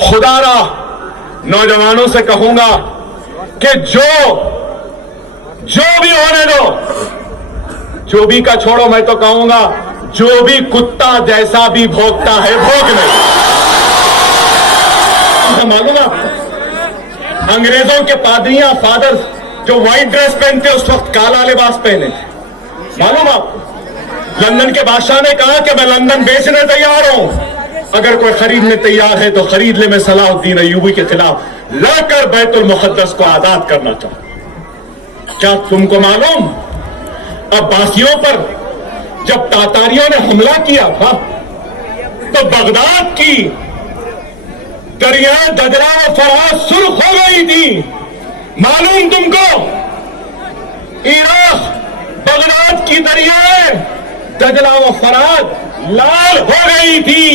खुदारा नौजवानों से कहूंगा कि जो भी होने दो, जो भी का छोड़ो, मैं तो कहूंगा जो भी कुत्ता जैसा भी भौंकता है भौंकने। मालूम आपको अंग्रेजों के पादरियां फादर्स जो व्हाइट ड्रेस पहनते उस वक्त काला लिबास पहने थे, मालूम आपको? लंदन के बादशाह ने कहा कि मैं लंदन बेचने तैयार हूं, अगर कोई खरीदने तैयार है तो खरीद ले। मैं सलाहुद्दीन अय्यूबी के खिलाफ लड़कर बैतुल मुक़द्दस को आजाद करना चाहूं। क्या तुमको मालूम अब्बासियों पर जब तातारियों ने हमला किया था तो बगदाद की दरियाएं दजला और फरात सुर्ख हो गई थी। मालूम तुमको? इराक बगदाद की दरियाएं दजला व फरात लाल हो गई थी।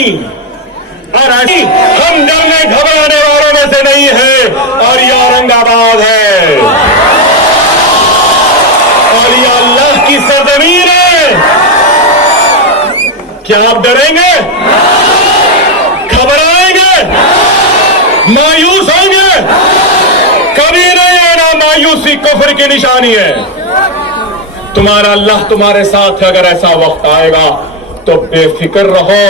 और हम डरने घबराने वालों में से नहीं है, और ये औरंगाबाद है और ये अल्लाह की सरजमीन है। क्या आप डरेंगे, घबराएंगे, मायूस होंगे? कभी नहीं आना। मायूसी कुफ्र की निशानी है। तुम्हारा अल्लाह तुम्हारे साथ है। अगर ऐसा वक्त आएगा तो बेफिक्र रहो।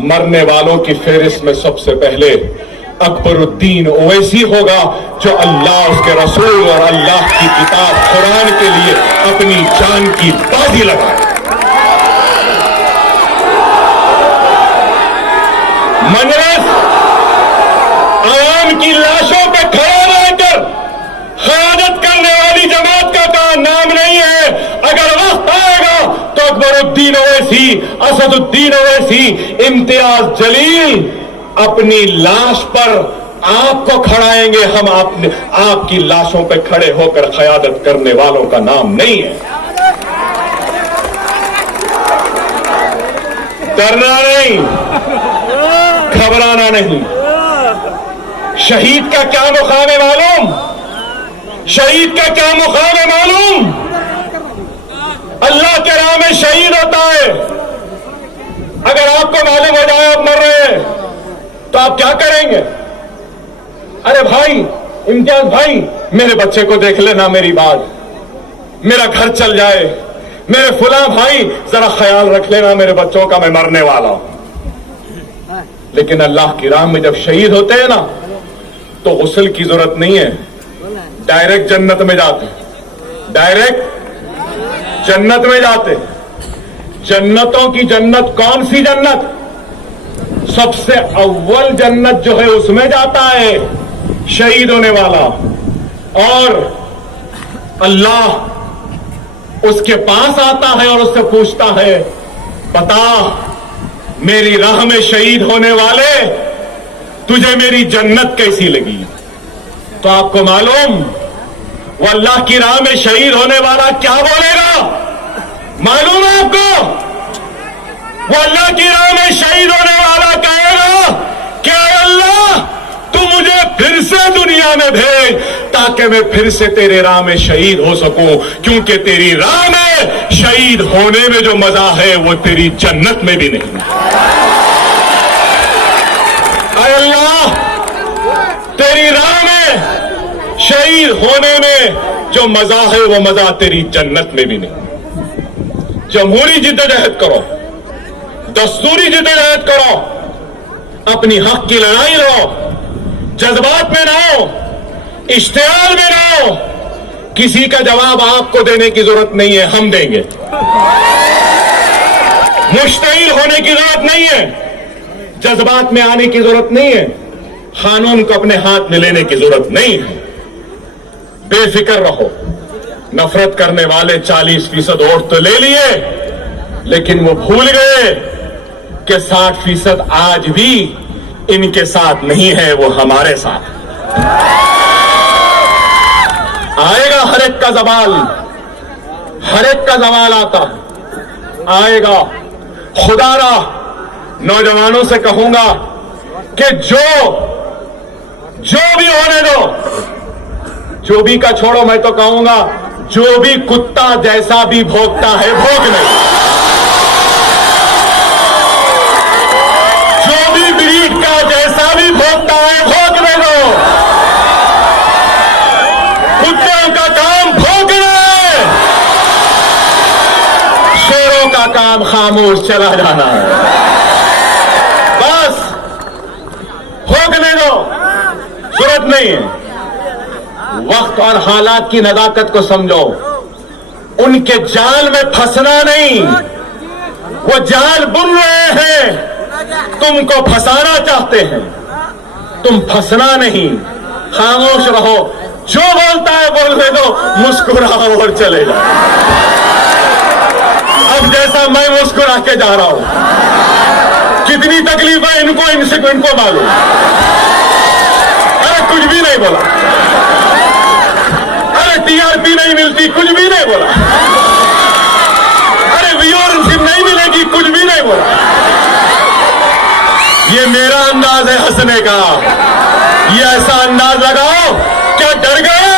मरने वालों की फेहरिस्त में सबसे पहले अकबरुद्दीन ओवैसी होगा, जो अल्लाह, उसके रसूल और अल्लाह की किताब कुरान के लिए अपनी जान की बाजी लगाए। मजलिस आवाम की लाशों पर खड़ा रहकर क़यादत करने वाली जमात का नाम नहीं है। अगर वक्त आएगा तो अकबरुद्दीन ओवैसी, असदुद्दीन ओवैसी, इम्तियाज जलील अपनी लाश पर आपको खड़ाएंगे। हम आपकी लाशों पर खड़े होकर क़यादत करने वालों का नाम नहीं है। डरना नहीं, घबराना नहीं। शहीद का क्या मुकाम है मालूम? शहीद का क्या मुकाम है मालूम? अल्लाह के राह में शहीद होता है। अगर आपको मालूम हो जाए आप मर रहे हैं तो आप क्या करेंगे? अरे भाई, इम्तियाज भाई, मेरे बच्चे को देख लेना, मेरी बात, मेरा घर चल जाए, मेरे फुला भाई जरा ख्याल रख लेना मेरे बच्चों का, मैं मरने वाला हूं। लेकिन अल्लाह की राह में जब शहीद होते हैं ना तो गुस्ल की जरूरत नहीं है, डायरेक्ट जन्नत में जाते, डायरेक्ट जन्नत में जाते। जन्नतों की जन्नत कौन सी जन्नत? सबसे अव्वल जन्नत जो है उसमें जाता है शहीद होने वाला। और अल्लाह उसके पास आता है और उससे पूछता है, बता मेरी राह में शहीद होने वाले, तुझे मेरी जन्नत कैसी लगी? तो आपको मालूम वो अल्लाह की राह में शहीद होने वाला क्या बोलेगा? मालूम है आपको? वो अल्लाह की राह में शहीद होने वाला कहेगा कि अल्लाह तू मुझे फिर से दुनिया में भेज ताकि मैं फिर से तेरे राह में शहीद हो सकूं, क्योंकि तेरी राह में शहीद होने में जो मजा है वो तेरी जन्नत में भी नहीं है। अल्लाह, तेरी राह में शहीद होने में जो मजा है वो मजा तेरी जन्नत में भी नहीं। जमहूरी जिद्दोजहद करो, दस्तूरी जिद्दोजहद करो, अपनी हक की लड़ाई लो, जज्बात में ना हो, इश्तियाल में ना हो। किसी का जवाब आपको देने की जरूरत नहीं है, हम देंगे। मुश्तइल होने की जरूरत नहीं है, जज्बात में आने की जरूरत नहीं है, कानून को अपने हाथ में लेने की जरूरत नहीं है। बेफिक्र रहो। नफरत करने वाले 40% वोट तो ले लिए, लेकिन वो भूल गए कि 60% आज भी इनके साथ नहीं है, वो हमारे साथ। आएगा हर एक का जवाल, हर एक का जवाल आता आएगा। खुदारा नौजवानों से कहूंगा कि जो भी होने दो, जो भी का छोड़ो, मैं तो कहूंगा जो भी कुत्ता जैसा भी भौंकता है भौंकने, जो भी ब्रीड का जैसा भी खामोश चला जाना है। बस भोगने दो, जरूरत नहीं है। वक्त और हालात की नजाकत को समझो। उनके जाल में फंसना नहीं, वो जाल बुन रहे हैं, तुमको फंसाना चाहते हैं। तुम फंसना नहीं, खामोश रहो। जो बोलता है बोलने दो, मुस्कुराओ और चले जाओ। अब जैसा मैं मुस्कुरा के जा रहा हूं, कितनी तकलीफ है इनको मालूम। अरे कुछ भी नहीं बोला, अरे टीआरपी नहीं मिलती, कुछ भी नहीं बोला। अरे व्यूअरशिप नहीं मिलेगी, कुछ भी नहीं बोला। ये मेरा अंदाज है हंसने का। ये ऐसा अंदाज लगाओ, क्या डर गए?